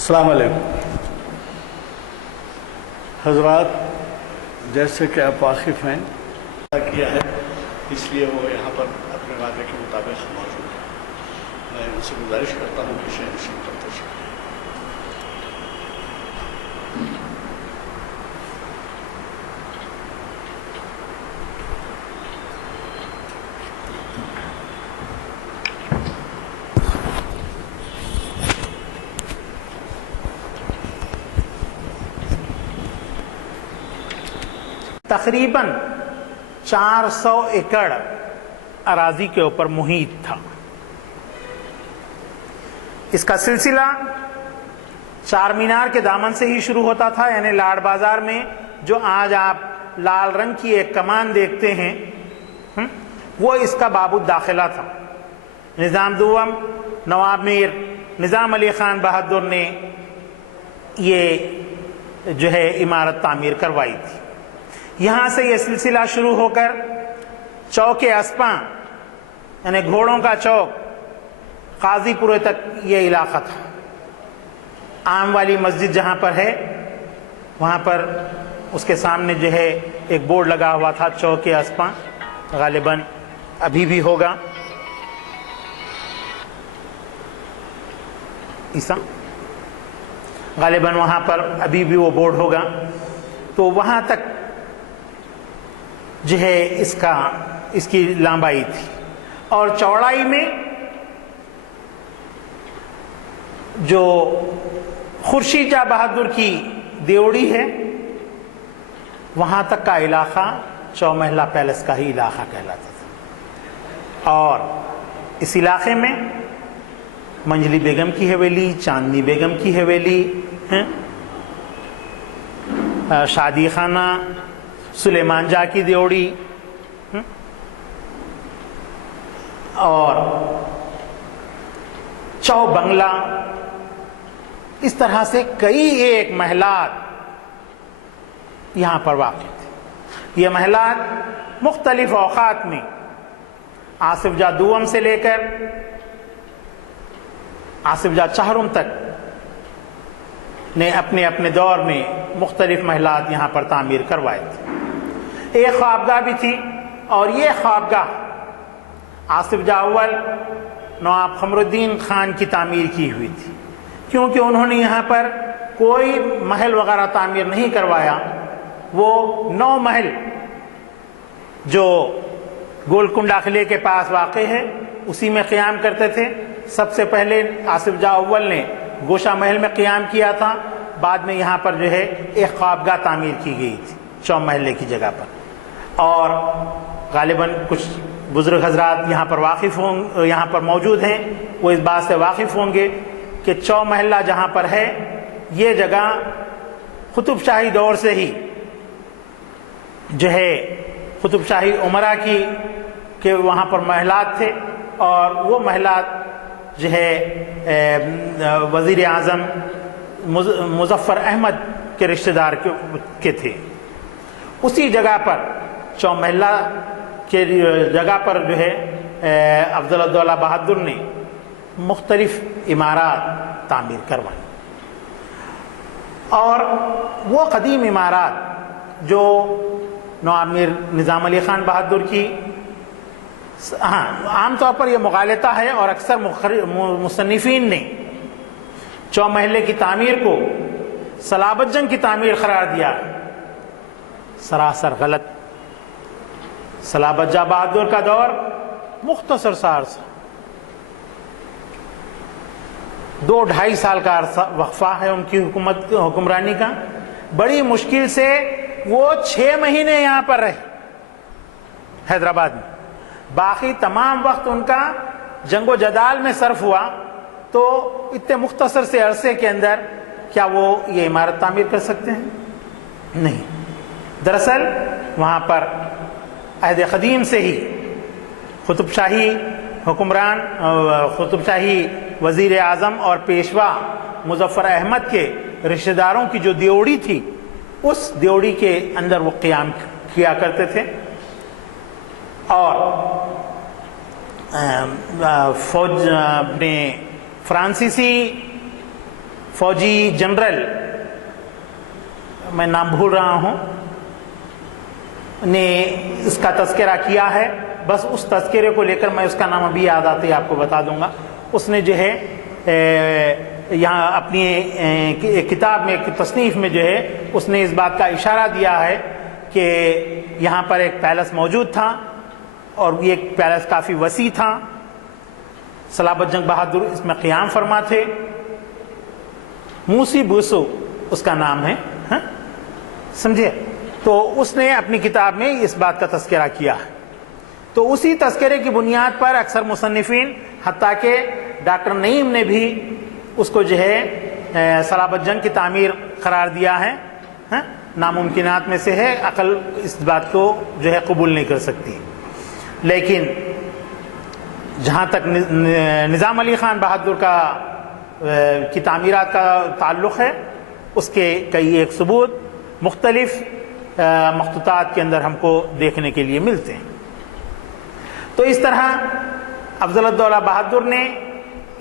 السلام علیکم حضرات، جیسے کہ آپ واقف ہیں کیا ہے، اس لیے وہ یہاں پر اپنے وعدے کے مطابق موجود ہے۔ میں ان سے گزارش کرتا ہوں کہ شہر نشین کرتے چلیں۔ تقریباً 400 ایکڑ اراضی کے اوپر محیط تھا۔ اس کا سلسلہ چار مینار کے دامن سے ہی شروع ہوتا تھا، یعنی لاڑ بازار میں جو آج آپ لال رنگ کی ایک کمان دیکھتے ہیں وہ اس کا باب الداخلہ تھا۔ نظام دوم نواب میر نظام علی خان بہادر نے یہ جو ہے عمارت تعمیر کروائی تھی۔ یہاں سے یہ سلسلہ شروع ہو کر چوک اسپاں یعنی گھوڑوں کا چوک قاضی پورے تک یہ علاقہ تھا۔ عام والی مسجد جہاں پر ہے وہاں پر اس کے سامنے جو ہے ایک بورڈ لگا ہوا تھا چوک اسپاں، غالباً ابھی بھی ہوگا۔ غالباً وہاں پر ابھی بھی وہ بورڈ ہوگا۔ تو وہاں تک جو ہے اس کی لمبائی تھی، اور چوڑائی میں جو خورشید جاں بہادر کی دیوڑی ہے وہاں تک کا علاقہ چو محلہ پیلس کا ہی علاقہ کہلاتا تھا۔ اور اس علاقے میں منجلی بیگم کی حویلی، چاندنی بیگم کی حویلی، شادی خانہ، سلیمان جا کی دیوڑی اور چو بنگلہ، اس طرح سے کئی ایک محلات یہاں پر واقع تھے۔ یہ محلات مختلف اوقات میں آصف جاہ دوم سے لے کر آصف جاہ چہرم تک نے اپنے اپنے دور میں مختلف محلات یہاں پر تعمیر کروائے تھے۔ ایک خوابگاہ بھی تھی، اور یہ خوابگاہ آصف جاہ اول نواب قمر الدین خان کی تعمیر کی ہوئی تھی، کیونکہ انہوں نے یہاں پر کوئی محل وغیرہ تعمیر نہیں کروایا۔ وہ 9 محل جو گولکنڈہ قلعے کے پاس واقع ہے اسی میں قیام کرتے تھے۔ سب سے پہلے آصف جاہ اول نے گوشہ محل میں قیام کیا تھا، بعد میں یہاں پر جو ہے ایک خوابگاہ تعمیر کی گئی تھی چو محلے کی جگہ پر۔ اور غالباً کچھ بزرگ حضرات یہاں پر موجود ہیں، وہ اس بات سے واقف ہوں گے کہ چو محلہ جہاں پر ہے یہ جگہ قطب شاہی دور سے ہی جو ہے قطب شاہی عمرہ کی کہ وہاں پر محلات تھے، اور وہ محلات جو ہے وزیر اعظم مظفر احمد کے رشتہ دار کے تھے۔ اسی جگہ پر چو محلہ کے جگہ پر جو ہے افضل الدولہ بہادر نے مختلف عمارات تعمیر کروائیں، اور وہ قدیم عمارات جو نواب میر نظام علی خان بہادر کی، عام طور پر یہ مغالطہ ہے اور اکثر مصنفین نے چو محلے کی تعمیر کو صلابت جنگ کی تعمیر قرار دیا، سراسر غلط۔ صلابت جاہ بہادر کا دور مختصر سا عرصہ، 2-2.5 سال کا عرصہ وقفہ ہے ان کی حکمرانی کا. بڑی مشکل سے وہ 6 مہینے یہاں پر رہے حیدرآباد میں. باقی تمام وقت ان کا جنگ و جدال میں صرف ہوا. تو اتنے مختصر سے عرصے کے اندر کیا وہ یہ عمارت تعمیر کر سکتے ہیں؟ نہیں. دراصل وہاں پر عہد قدیم سے ہی قطب شاہی حکمران، قطب شاہی وزیر اعظم اور پیشوا مظفر احمد کے رشتہ داروں کی جو دیوڑی تھی، اس دیوڑی کے اندر وہ قیام کیا کرتے تھے. اور فوج اپنے فرانسیسی فوجی جنرل، میں نام بھول رہا ہوں، نے اس کا تذکرہ کیا ہے. بس اس تذکرے کو لے کر میں اس کا نام ابھی یاد آتے ہی آپ کو بتا دوں گا. اس نے جو ہے یہاں اپنی کتاب میں، تصنیف میں جو ہے اس نے اس بات کا اشارہ دیا ہے کہ یہاں پر ایک پیلس موجود تھا اور یہ ایک پیلس کافی وسیع تھا. صلابت جنگ بہادر اس میں قیام فرما تھے. موسی بوسو اس کا نام ہے، سمجھے. تو اس نے اپنی کتاب میں اس بات کا تذکرہ کیا ہے. تو اسی تذکرے کی بنیاد پر اکثر مصنفین، حتیٰ کہ ڈاکٹر نعیم نے بھی اس کو جو ہے صلابت جنگ کی تعمیر قرار دیا ہے. ناممکنات میں سے ہے، عقل اس بات کو جو ہے قبول نہیں کر سکتی. لیکن جہاں تک نظام علی خان بہادر کی تعمیرات کا تعلق ہے، اس کے کئی ایک ثبوت مختلف مخطوطات کے اندر ہم کو دیکھنے کے لیے ملتے ہیں. تو اس طرح افضل الدولہ بہادر نے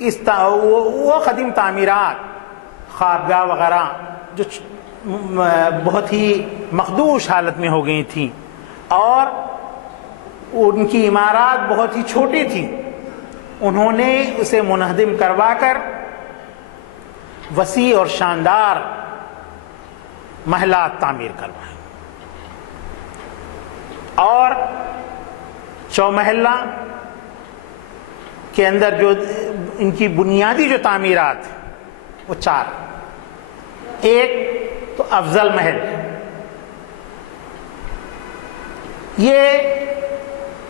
وہ قدیم تعمیرات، خوابگاہ وغیرہ جو بہت ہی مخدوش حالت میں ہو گئی تھیں اور ان کی عمارات بہت ہی چھوٹی تھی، انہوں نے اسے منہدم کروا کر وسیع اور شاندار محلات تعمیر کروائے. اور چومحلہ کے اندر جو ان کی بنیادی جو تعمیرات ہیں وہ 4. ایک تو افضل محل، یہ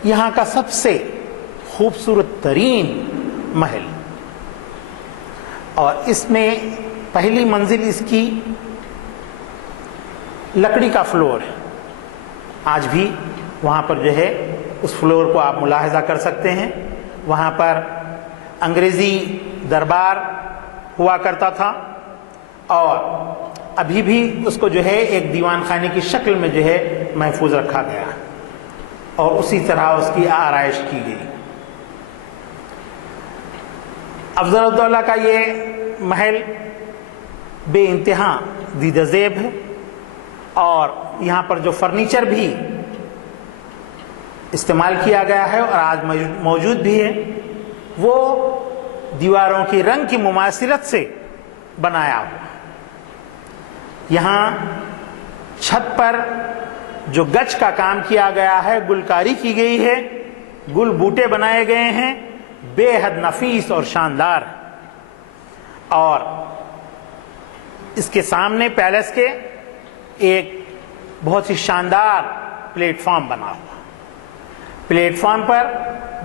یہاں کا سب سے خوبصورت ترین محل، اور اس میں پہلی منزل اس کی لکڑی کا فلور ہے. آج بھی وہاں پر جو ہے اس فلور کو آپ ملاحظہ کر سکتے ہیں. وہاں پر انگریزی دربار ہوا کرتا تھا اور ابھی بھی اس کو جو ہے ایک دیوان خانے کی شکل میں جو ہے محفوظ رکھا گیا اور اسی طرح اس کی آرائش کی گئی. افضل الدولہ کا یہ محل بے انتہا دیدہ زیب ہے اور یہاں پر جو فرنیچر بھی استعمال کیا گیا ہے اور آج موجود بھی ہے، وہ دیواروں کی رنگ کی مماثلت سے بنایا ہوا. یہاں چھت پر جو گچ کا کام کیا گیا ہے، گلکاری کی گئی ہے، گل بوٹے بنائے گئے ہیں، بے حد نفیس اور شاندار. اور اس کے سامنے پیلس کے ایک بہت ہی شاندار پلیٹ فارم بنا ہوا. پلیٹ فارم پر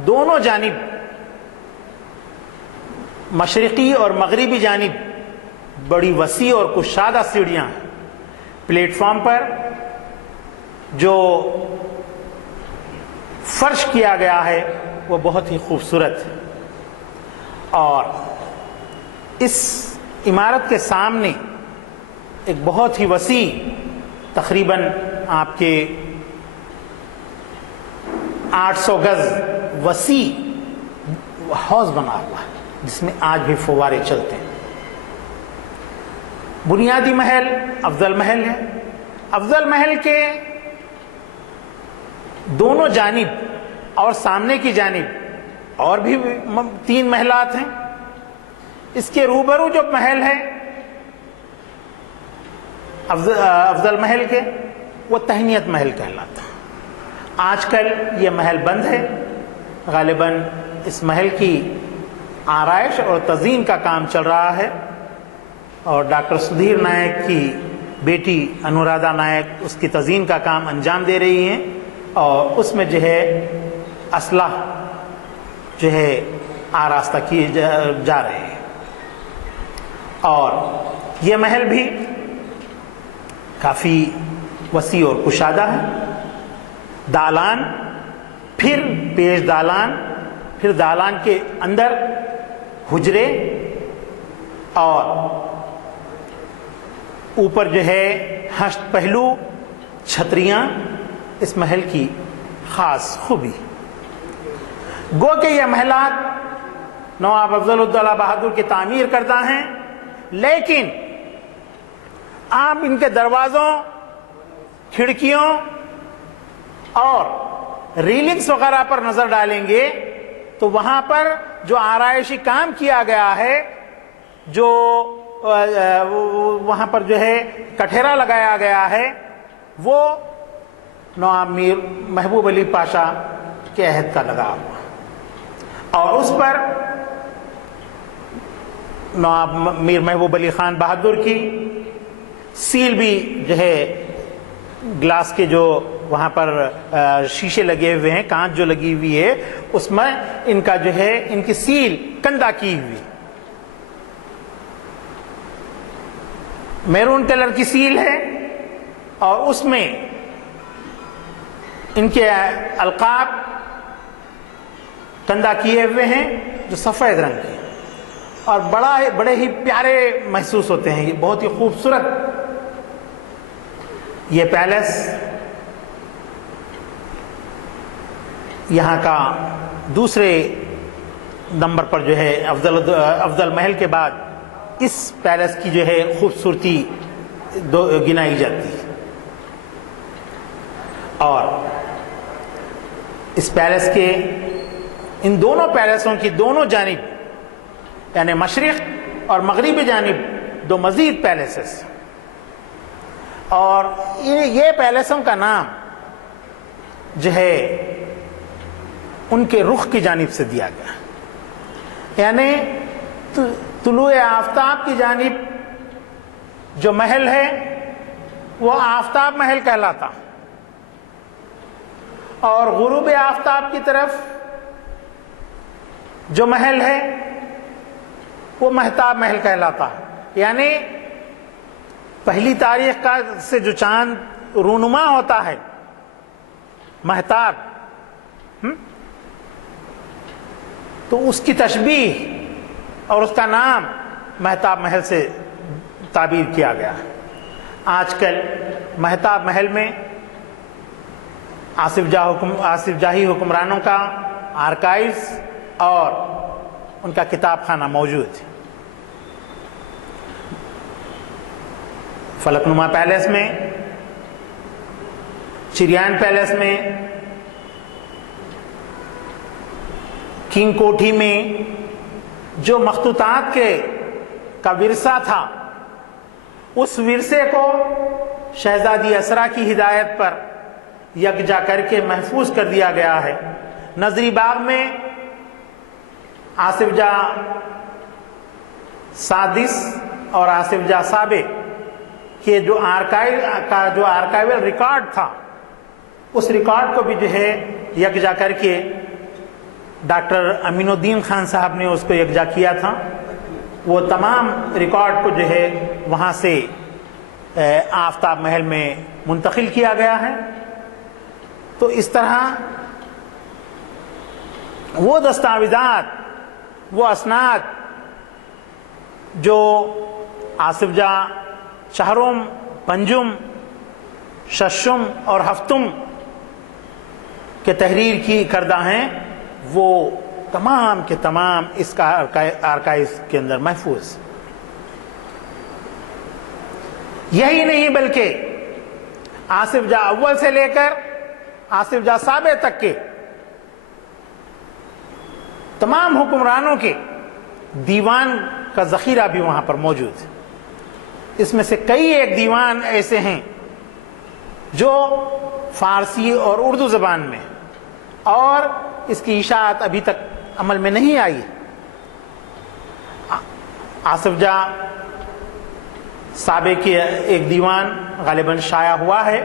دونوں جانب، مشرقی اور مغربی جانب، بڑی وسیع اور کشادہ سیڑھیاں ہیں. پلیٹ فارم پر جو فرش کیا گیا ہے وہ بہت ہی خوبصورت ہے. اور اس عمارت کے سامنے ایک بہت ہی وسیع، تقریباً آپ کے 800 گز وسیع حوض بنا ہوا ہے جس میں آج بھی فوارے چلتے ہیں. بنیادی محل افضل محل ہے. افضل محل کے دونوں جانب اور سامنے کی جانب اور بھی 3 محلات ہیں. اس کے روبرو جو محل ہے افضل محل کے، وہ تہنیت محل کہلاتا ہے. آج کل یہ محل بند ہے. غالباً اس محل کی آرائش اور تزئین کا کام چل رہا ہے، اور ڈاکٹر سدھیر نائک کی بیٹی انورادھا نائک اس کی تزئین کا کام انجام دے رہی ہیں، اور اس میں جو ہے اسلحہ جو ہے آراستہ کیے جا رہے ہیں۔ اور یہ محل بھی کافی وسیع اور کشادہ ہے، دالان، پھر پیش دالان، پھر دالان کے اندر حجرے، اور اوپر جو ہے ہشت پہلو چھتریاں اس محل کی خاص خوبی۔ گو کہ یہ محلات نواب افضل الدولہ بہادر کی تعمیر کردہ ہیں، لیکن آپ ان کے دروازوں، کھڑکیوں اور ریلنگز وغیرہ پر نظر ڈالیں گے تو وہاں پر جو آرائشی کام کیا گیا ہے، جو وہاں پر جو ہے کٹھیرا لگایا گیا ہے، وہ نواب میر محبوب علی پاشا کے عہد کا لگا ہوا، اور اس پر نواب میر محبوب علی خان بہادر کی سیل بھی جو ہے گلاس کے جو وہاں پر شیشے لگے ہوئے ہیں، کانچ جو لگی ہوئی ہے، اس میں ان کا جو ہے ان کی سیل کندہ کی ہوئی، میرون کلر کی سیل ہے، اور اس میں ان کے القاب کندہ کیے ہوئے ہیں جو سفید رنگ کے، اور بڑے ہی پیارے محسوس ہوتے ہیں، یہ بہت ہی خوبصورت یہ پیلس یہاں کا دوسرے نمبر پر جو ہے افضل محل کے بعد اس پیلس کی جو ہے خوبصورتی گنائی جاتی ہے۔ اور اس پیلس کے ان دونوں پیلسوں کی دونوں جانب، یعنی مشرق اور مغربی جانب، دو مزید پیلسز، اور یہ پیلسوں کا نام جو ہے ان کے رخ کی جانب سے دیا گیا، یعنی طلوع آفتاب کی جانب جو محل ہے وہ آفتاب محل کہلاتا، اور غروب آفتاب کی طرف جو محل ہے وہ مہتاب محل کہلاتا، یعنی پہلی تاریخ کا سے جو چاند رونما ہوتا ہے مہتاب، تو اس کی تشبیہ اور اس کا نام مہتاب محل سے تعبیر کیا گیا۔ آج کل مہتاب محل میں آصف جاہی حکمرانوں کا آرکائیوز اور ان کا کتاب خانہ موجود ہے۔ فلک نما پیلس میں، چریان پیلس میں، کنگ کوٹھی میں جو مخطوطات کا ورثہ تھا، اس ورثے کو شہزادی اسرا کی ہدایت پر یکجا کر کے محفوظ کر دیا گیا ہے۔ نظری باغ میں آصف جاہ سادس اور آصف جاہ سابق کے جو آرکائیول ریکارڈ تھا، اس ریکارڈ کو بھی جو ہے یکجا کر کے ڈاکٹر امین الدین خان صاحب نے اس کو یکجا کیا تھا۔ وہ تمام ریکارڈ کو جو ہے وہاں سے آفتاب محل میں منتقل کیا گیا ہے۔ تو اس طرح وہ دستاویزات، وہ اسناد جو آصف جاہ چہرم، پنجم، ششم اور ہفتم کے تحریر کی کردہ ہیں، وہ تمام کے تمام اس کا آرکائیوز کے اندر محفوظ۔ یہی نہیں بلکہ آصف جاہ اول سے لے کر آصف جاہ سابع تک کے تمام حکمرانوں کے دیوان کا ذخیرہ بھی وہاں پر موجود ہے۔ اس میں سے کئی ایک دیوان ایسے ہیں جو فارسی اور اردو زبان میں، اور اس کی اشاعت ابھی تک عمل میں نہیں آئی، آصف جاں صابے کی ایک دیوان غالباً شائع ہوا ہے،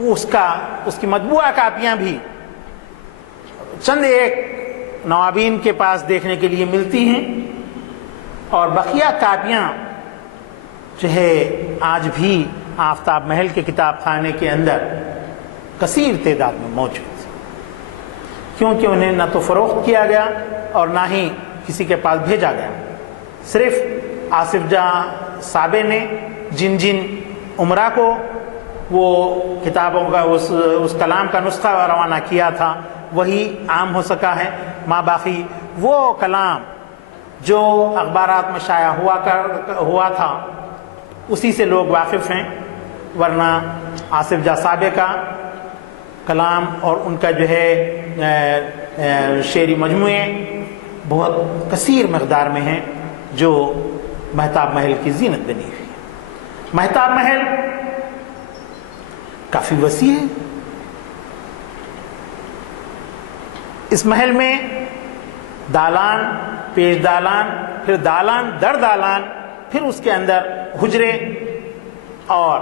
اس کی مطبوعہ کاپیاں بھی چند ایک نوابین کے پاس دیکھنے کے لیے ملتی ہیں، اور بقیہ کاپیاں جو ہے آج بھی آفتاب محل کے کتاب خانے کے اندر کثیر تعداد میں موجود، کیونکہ انہیں نہ تو فروخت کیا گیا اور نہ ہی کسی کے پاس بھیجا گیا۔ صرف آصف جاں صابے نے جن عمرہ کو وہ کتابوں کا اس کلام کا نسخہ روانہ کیا تھا وہی عام ہو سکا ہے، ماں باقی وہ کلام جو اخبارات میں شائع ہوا تھا اسی سے لوگ واقف ہیں، ورنہ آصف جاں صابے کا کلام اور ان کا جو ہے شعری مجموعے بہت کثیر مقدار میں ہیں جو مہتاب محل کی زینت بنی ہوئی ہے۔ مہتاب محل کافی وسیع ہے، اس محل میں دالان، پیش دالان، پھر دالان در دالان، پھر اس کے اندر حجرے، اور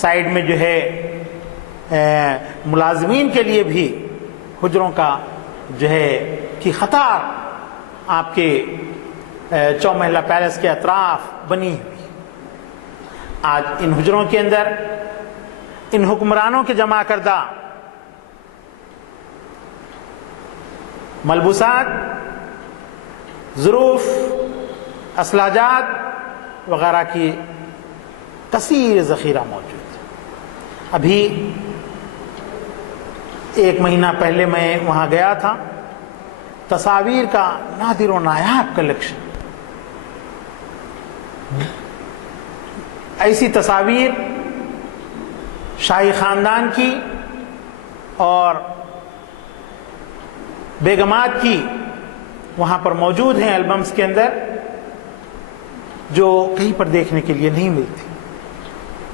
سائڈ میں جو ہے ملازمین کے لیے بھی حجروں کا جو ہے کی قطار آپ کے چومحلہ پیلس کے اطراف بنی ہوئی۔ آج ان حجروں کے اندر ان حکمرانوں کے جمع کردہ ملبوسات، ظروف، اسلحہ جات وغیرہ کی کثیر ذخیرہ موجود ہے۔ ابھی ایک مہینہ پہلے میں وہاں گیا تھا، تصاویر کا نادر و نایاب کلیکشن، ایسی تصاویر شاہی خاندان کی اور بیگمات کی وہاں پر موجود ہیں البمز کے اندر، جو کہیں پر دیکھنے کے لیے نہیں ملتی۔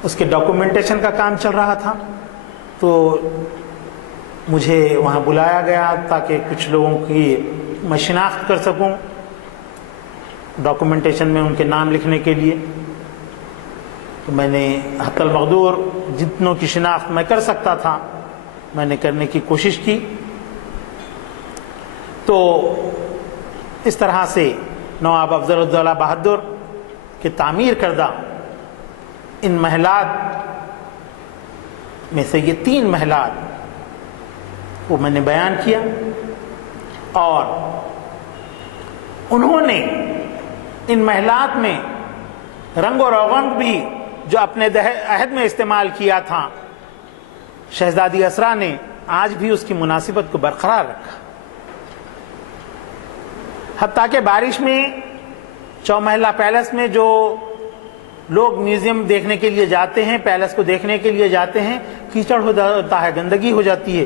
اس کے ڈاکومنٹیشن کا کام چل رہا تھا تو مجھے وہاں بلایا گیا تاکہ کچھ لوگوں کی میں شناخت کر سکوں ڈاکومنٹیشن میں ان کے نام لکھنے کے لیے۔ تو میں نے حق المقدور جتنوں کی شناخت میں کر سکتا تھا میں نے کرنے کی کوشش کی۔ تو اس طرح سے نواب افضل الدولہ بہادر کے تعمیر کردہ ان محلات میں سے یہ 3 محلات وہ میں نے بیان کیا، اور انہوں نے ان محلات میں رنگ و روغن بھی جو اپنے عہد میں استعمال کیا تھا شہزادی اسرا نے آج بھی اس کی مناسبت کو برقرار رکھا، حتیٰ کہ بارش میں چومحلہ پیلس میں جو لوگ میوزیم دیکھنے کے لیے جاتے ہیں، پیلس کو دیکھنے کے لیے جاتے ہیں، کیچڑ ہو جاتا ہے، گندگی ہو جاتی ہے،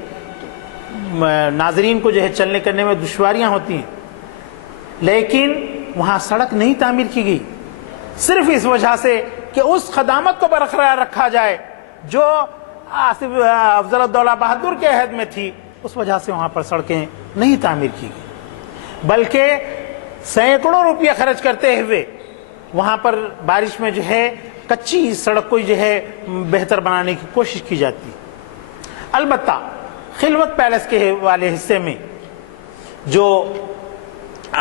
ناظرین کو جو ہے چلنے کرنے میں دشواریاں ہوتی ہیں، لیکن وہاں سڑک نہیں تعمیر کی گئی، صرف اس وجہ سے کہ اس خدامت کو برقرار رکھا جائے جو افضل الدولہ بہادر کے عہد میں تھی۔ اس وجہ سے وہاں پر سڑکیں نہیں تعمیر کی گئی، بلکہ سینکڑوں روپیہ خرچ کرتے ہوئے وہاں پر بارش میں جو ہے کچی سڑک کو جو ہے بہتر بنانے کی کوشش کی جاتی ہے۔ البتہ خلوت پیلس کے والے حصے میں جو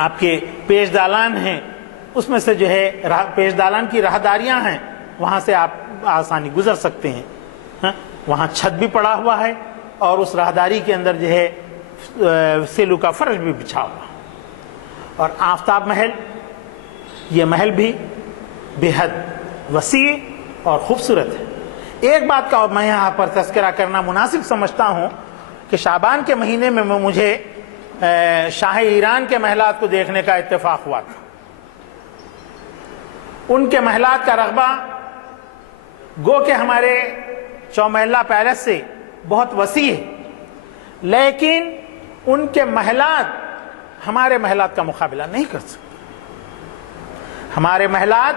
آپ کے پیش دالان ہیں اس میں سے جو ہے پیش دالان کی راہداریاں ہیں، وہاں سے آپ آسانی گزر سکتے ہیں، وہاں چھت بھی پڑا ہوا ہے اور اس راہداری کے اندر جو ہے سیلو کا فرش بھی بچھا ہوا۔ اور آفتاب محل، یہ محل بھی بے حد وسیع اور خوبصورت ہے۔ ایک بات کا میں یہاں پر تذکرہ کرنا مناسب سمجھتا ہوں کہ شعبان کے مہینے میں مجھے شاہ ایران کے محلات کو دیکھنے کا اتفاق ہوا تھا۔ ان کے محلات کا رقبہ گو کہ ہمارے چومحلہ پیلس سے بہت وسیع ہے، لیکن ان کے محلات ہمارے محلات کا مقابلہ نہیں کر سکتے۔ ہمارے محلات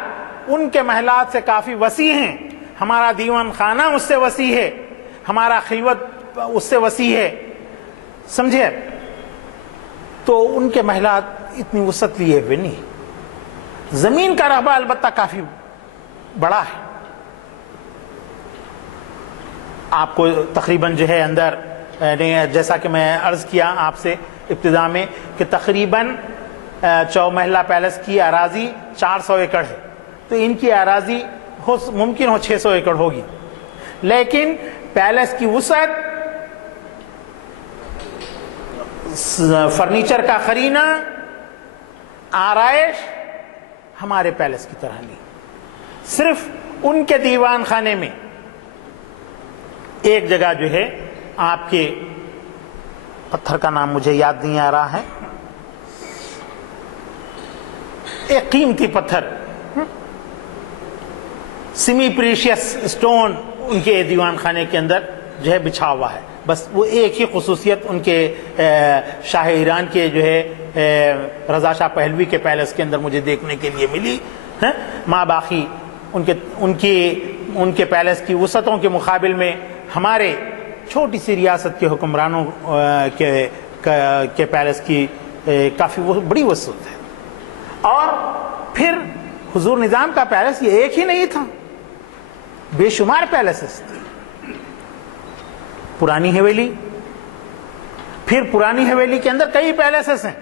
ان کے محلات سے کافی وسیع ہیں، ہمارا دیوان خانہ اس سے وسیع ہے، ہمارا خلوت اس سے وسیع ہے، سمجھے؟ تو ان کے محلات اتنی وسعت لیے ہوئے نہیں. زمین کا رقبہ البتہ کافی بڑا ہے. آپ کو تقریباً جو ہے اندر جیسا کہ میں عرض کیا آپ سے ابتدا میں کہ تقریباً چومحلہ پیلس کی اراضی 400 ایکڑ ہے. تو ان کی اراضی ممکن ہو 600 ایکڑ ہوگی، لیکن پیلس کی وسعت فرنیچر کا قرینہ آرائش ہمارے پیلس کی طرح نہیں. صرف ان کے دیوان خانے میں ایک جگہ جو ہے آپ کے پتھر کا نام مجھے یاد نہیں آ رہا ہے، ایک قیمتی پتھر سیمی پریشیس اسٹون ان کے دیوان خانے کے اندر جو ہے بچھا ہوا ہے. بس وہ ایک ہی خصوصیت ان کے شاہ ایران کے جو ہے رضا شاہ پہلوی کے پیلس کے اندر مجھے دیکھنے کے لیے ملی. ماں باقی ان کے پیلس کی وسعتوں کے مقابل میں ہمارے چھوٹی سی ریاست کے حکمرانوں کے پیلس کی کافی بڑی وسعت ہے. اور پھر حضور نظام کا پیلس یہ ایک ہی نہیں تھا، بے شمار پیلسز تھے. پرانی حویلی، پھر پرانی حویلی کے اندر کئی پیلسز ہیں،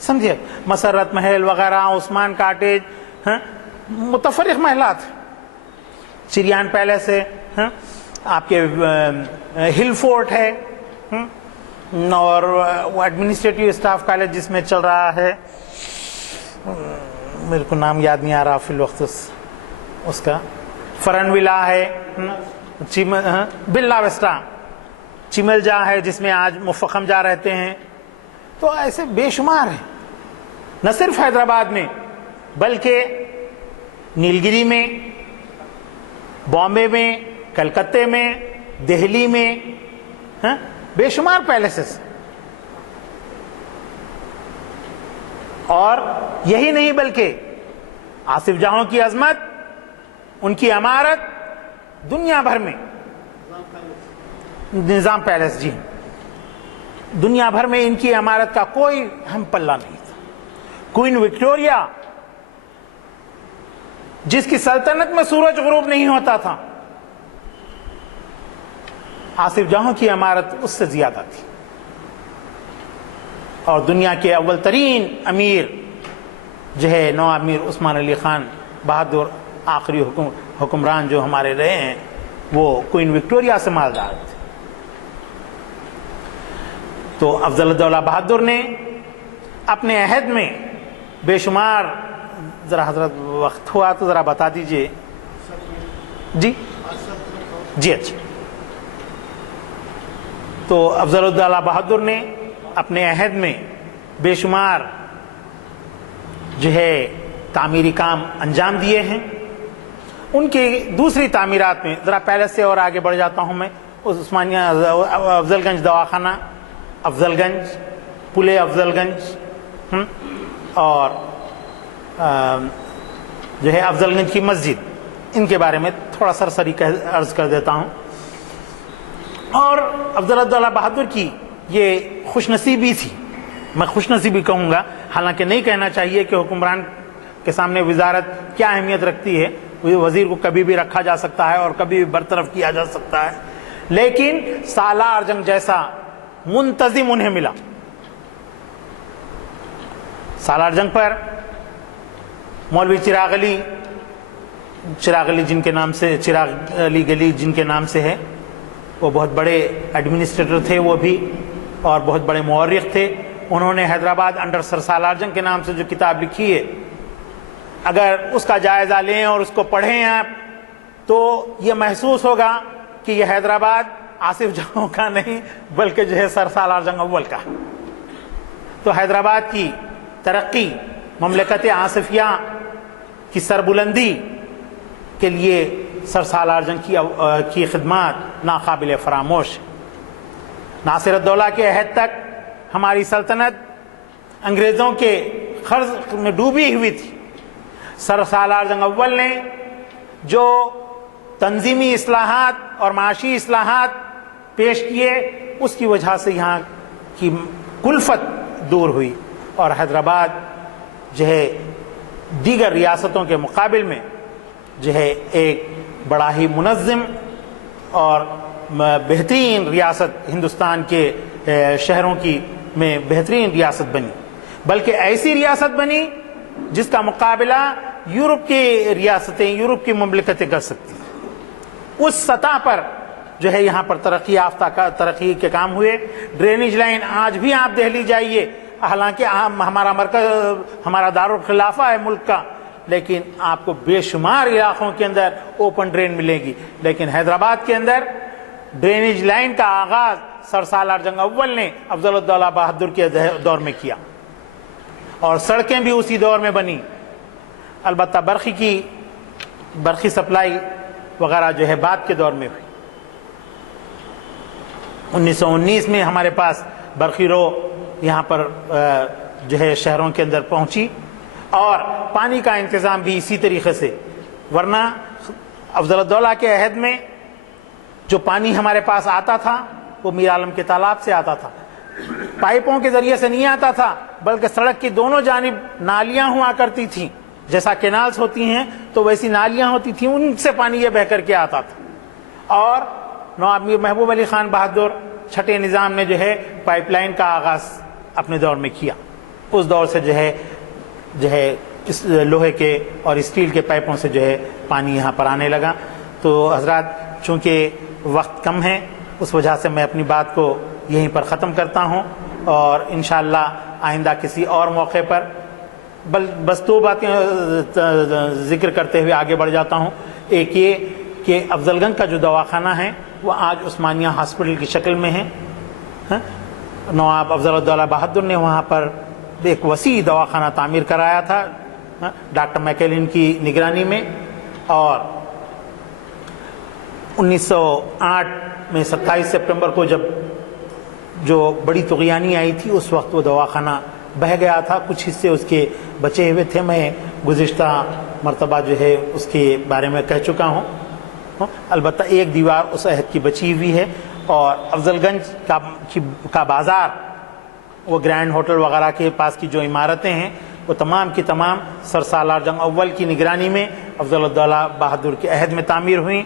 سمجھے، مسرت محل وغیرہ، عثمان کاٹیج، متفرق محلات. چریان پیلس ہے، آپ کے ہل فورٹ ہے، اور وہ ایڈمنسٹریٹو اسٹاف کالج جس میں چل رہا ہے، میرے کو نام یاد نہیں آ رہا فی الوقت اس کا، فرن ولا ہے، بلا ویسٹا، چمل جا ہے جس میں آج مفخم جا رہتے ہیں. تو ایسے بے شمار ہیں، نہ صرف حیدرآباد میں بلکہ نیلگری میں، بامبے میں، کلکتے میں، دہلی میں بے شمار پیلسز. اور یہی نہیں بلکہ آصف جاہوں کی عظمت، ان کی عمارت دنیا بھر میں، نظام پیلس جی، دنیا بھر میں ان کی عمارت کا کوئی ہم پلہ نہیں تھا. کوئین وکٹوریہ جس کی سلطنت میں سورج غروب نہیں ہوتا تھا، آصف جاہوں کی عمارت اس سے زیادہ تھی. اور دنیا کے اول ترین امیر جو ہے نواب امیر عثمان علی خان بہادر، آخری حکمران جو ہمارے رہے ہیں، وہ کوئین وکٹوریہ سے مالدار تھے. تو افضل الدولہ بہادر نے اپنے عہد میں بے شمار، ذرا حضرت وقت ہوا تو ذرا بتا دیجئے. جی جی اچھا. تو افضل الدولہ بہادر نے اپنے عہد میں بے شمار جو ہے تعمیری کام انجام دیے ہیں. ان کی دوسری تعمیرات میں ذرا پیلس سے اور آگے بڑھ جاتا ہوں میں. عثمانیہ افضل گنج دواخانہ، افضل گنج، پل افضل گنج، اور جو ہے افضل گنج کی مسجد، ان کے بارے میں تھوڑا سرسری عرض کر دیتا ہوں. اور افضل الدولہ بہادر کی یہ خوش نصیبی تھی، میں خوش نصیبی کہوں گا، حالانکہ نہیں کہنا چاہیے کہ حکمران کے سامنے وزارت کیا اہمیت رکھتی ہے. وزیر کو کبھی بھی رکھا جا سکتا ہے اور کبھی بھی برطرف کیا جا سکتا ہے، لیکن سالار جنگ جیسا منتظم انہیں ملا. سالار جنگ پر مولوی چراغ علی جن کے نام سے، چراغ علی گلی جن کے نام سے ہے، وہ بہت بڑے ایڈمنسٹریٹر تھے وہ بھی، اور بہت بڑے مورخ تھے. انہوں نے حیدرآباد انڈر سر سالار جنگ کے نام سے جو کتاب لکھی ہے، اگر اس کا جائزہ لیں اور اس کو پڑھیں آپ تو یہ محسوس ہوگا کہ یہ حیدرآباد آصف جاہوں کا نہیں بلکہ جو ہے سر سالار جنگ اول کا. تو حیدرآباد کی ترقی، مملکت آصفیہ کی سربلندی کے لیے سر سالار جنگ کی خدمات ناقابل فراموش. ناصر الدولہ کے عہد تک ہماری سلطنت انگریزوں کے قرض میں ڈوبی ہوئی تھی. سر سالار جنگ اول نے جو تنظیمی اصلاحات اور معاشی اصلاحات پیش کیے، اس کی وجہ سے یہاں کی کلفت دور ہوئی اور حیدرآباد جو ہے دیگر ریاستوں کے مقابل میں جو ہے ایک بڑا ہی منظم اور بہترین ریاست ہندوستان کے شہروں کی میں بہترین ریاست بنی، بلکہ ایسی ریاست بنی جس کا مقابلہ یورپ کی ریاستیں، یورپ کی مملکتیں کر سکتی ہیں۔ اس سطح پر جو ہے یہاں پر ترقی یافتہ ترقی کے کام ہوئے۔ ڈرینیج لائن آج بھی آپ دہلی جائیے، حالانکہ ہمارا مرکز، ہمارا دارالخلافہ ہے ملک کا، لیکن آپ کو بے شمار علاقوں کے اندر اوپن ڈرین ملے گی، لیکن حیدرآباد کے اندر ڈرینیج لائن کا آغاز سر سالار جنگ اول نے افضل الدولہ بہادر کے دور میں کیا، اور سڑکیں بھی اسی دور میں بنی۔ البتہ برقی سپلائی وغیرہ جو ہے بعد کے دور میں ہوئی۔ 1919 میں ہمارے پاس برقی رو یہاں پر جو ہے شہروں کے اندر پہنچی، اور پانی کا انتظام بھی اسی طریقے سے، ورنہ افضل الدولہ کے عہد میں جو پانی ہمارے پاس آتا تھا وہ میر عالم کے تالاب سے آتا تھا، پائپوں کے ذریعے سے نہیں آتا تھا، بلکہ سڑک کی دونوں جانب نالیاں ہوا کرتی تھیں، جیسا کینالز ہوتی ہیں تو ویسی نالیاں ہوتی تھیں، ان سے پانی یہ بہہ کر کے آتا تھا۔ اور نواب میر محبوب علی خان بہادر چھٹے نظام نے جو ہے پائپ لائن کا آغاز اپنے دور میں کیا۔ اس دور سے جو ہے اس لوہے کے اور اسٹیل کے پائپوں سے جو ہے پانی یہاں پر آنے لگا۔ تو حضرات، چونکہ وقت کم ہے، اس وجہ سے میں اپنی بات کو یہیں پر ختم کرتا ہوں، اور انشاءاللہ آئندہ کسی اور موقع پر بس دو باتیں ذکر کرتے ہوئے آگے بڑھ جاتا ہوں۔ ایک یہ کہ افضل گنج کا جو دواخانہ ہے وہ آج عثمانیہ ہاسپٹل کی شکل میں ہے۔ نواب افضل الدولہ بہادر نے وہاں پر ایک وسیع دواخانہ تعمیر کرایا تھا ڈاکٹر میکیلن کی نگرانی میں، اور 1908 میں 27 سپٹمبر کو جب جو بڑی طغیانی آئی تھی، اس وقت وہ دواخانہ بہہ گیا تھا، کچھ حصے اس کے بچے ہوئے تھے۔ میں گزشتہ مرتبہ جو ہے اس کے بارے میں کہہ چکا ہوں، البتہ ایک دیوار اس عہد کی بچی ہوئی ہے، اور افضل گنج کا بازار، وہ گرینڈ ہوٹل وغیرہ کے پاس کی جو عمارتیں ہیں وہ تمام کی تمام سر سالار جنگ اول کی نگرانی میں افضل الدولہ بہادر کے عہد میں تعمیر ہوئیں۔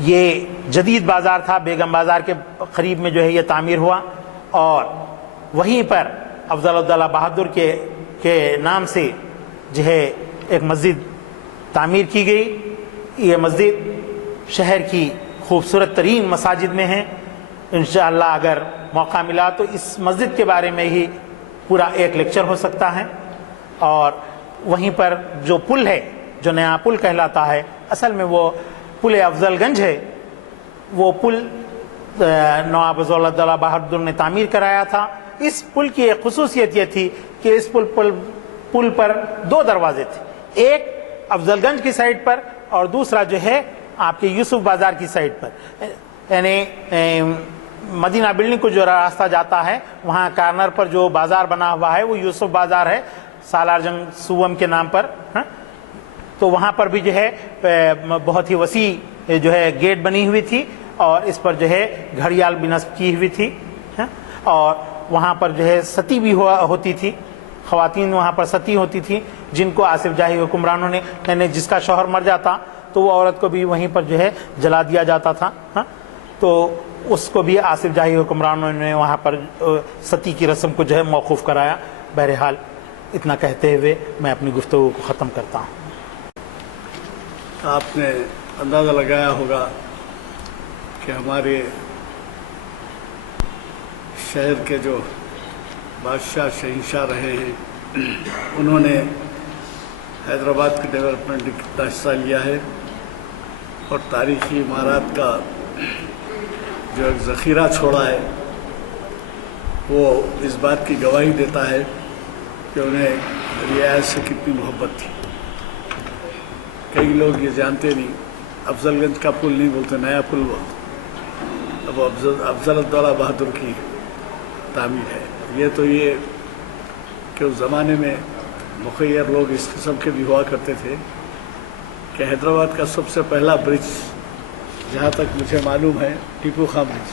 یہ جدید بازار تھا، بیگم بازار کے قریب میں جو ہے یہ تعمیر ہوا، اور وہیں پر افضل الدولہ بہادر کے نام سے جو ہے ایک مسجد تعمیر کی گئی۔ یہ مسجد شہر کی خوبصورت ترین مساجد میں ہے۔ انشاءاللہ اگر موقع ملا تو اس مسجد کے بارے میں ہی پورا ایک لیکچر ہو سکتا ہے۔ اور وہیں پر جو پل ہے، جو نیا پل کہلاتا ہے، اصل میں وہ پل افضل گنج ہے۔ وہ پل نواب افضل الدولہ بہادر نے تعمیر کرایا تھا۔ اس پل کی ایک خصوصیت یہ تھی کہ اس پل پر دو دروازے تھے، ایک افضل گنج کی سائڈ پر اور دوسرا جو ہے آپ کے یوسف بازار کی سائڈ پر، یعنی مدینہ بلڈنگ کو جو راستہ جاتا ہے وہاں کارنر پر جو بازار بنا ہوا ہے وہ یوسف بازار ہے، سالار جنگ سوم کے نام پر۔ تو وہاں پر بھی جو ہے بہت ہی وسیع جو ہے گیٹ بنی ہوئی تھی، اور اس پر جو ہے گھڑیال بھی نصب کی ہوئی تھی، اور وہاں پر جو ہے ستی بھی ہوتی تھی، خواتین وہاں پر ستی ہوتی تھی، جن کو آصف جاہی حکمرانوں نے، یعنی جس کا شوہر مر جاتا تو وہ عورت کو بھی وہیں پر جو ہے جلا دیا جاتا تھا۔ تو اس کو بھی آصف جاہی حکمرانوں نے وہاں پر ستی کی رسم کو جو ہے موقوف کرایا۔ بہرحال اتنا کہتے ہوئے میں اپنی گفتگو کو ختم کرتا ہوں۔ آپ نے اندازہ لگایا ہوگا کہ ہمارے شہر کے جو بادشاہ شہنشاہ رہے ہیں انہوں نے حیدرآباد کے ڈیولپمنٹ میں کتنا حصہ لیا ہے، اور تاریخی عمارات کا جو ایک ذخیرہ چھوڑا ہے وہ اس بات کی گواہی دیتا ہے کہ انہیں رعایت سے کتنی محبت تھی۔ کئی لوگ یہ جانتے نہیں، افضل گنج کا پل نہیں بولتے، نیا پل بولتے، اب افضل الدولہ بہادر کی تعمیر ہے۔ یہ تو یہ کہ اس زمانے میں مخیر لوگ اس قسم کے بھی ہوا کرتے تھے کہ حیدرآباد کا سب سے پہلا برج جہاں تک مجھے معلوم ہے ٹیپو خان برج،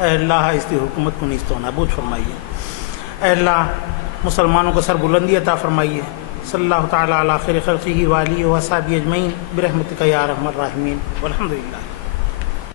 اے اللہ اس کی حکومت کو نیست و نابود فرمائیے. اے اللہ مسلمانوں کو سر بلندی عطا فرمائیے. صلی اللہ تعالیٰ علی خیر خلقہ و آلہ و اصحابہ اجمعین برحمتک یا ارحم الراحمین والحمد للہ.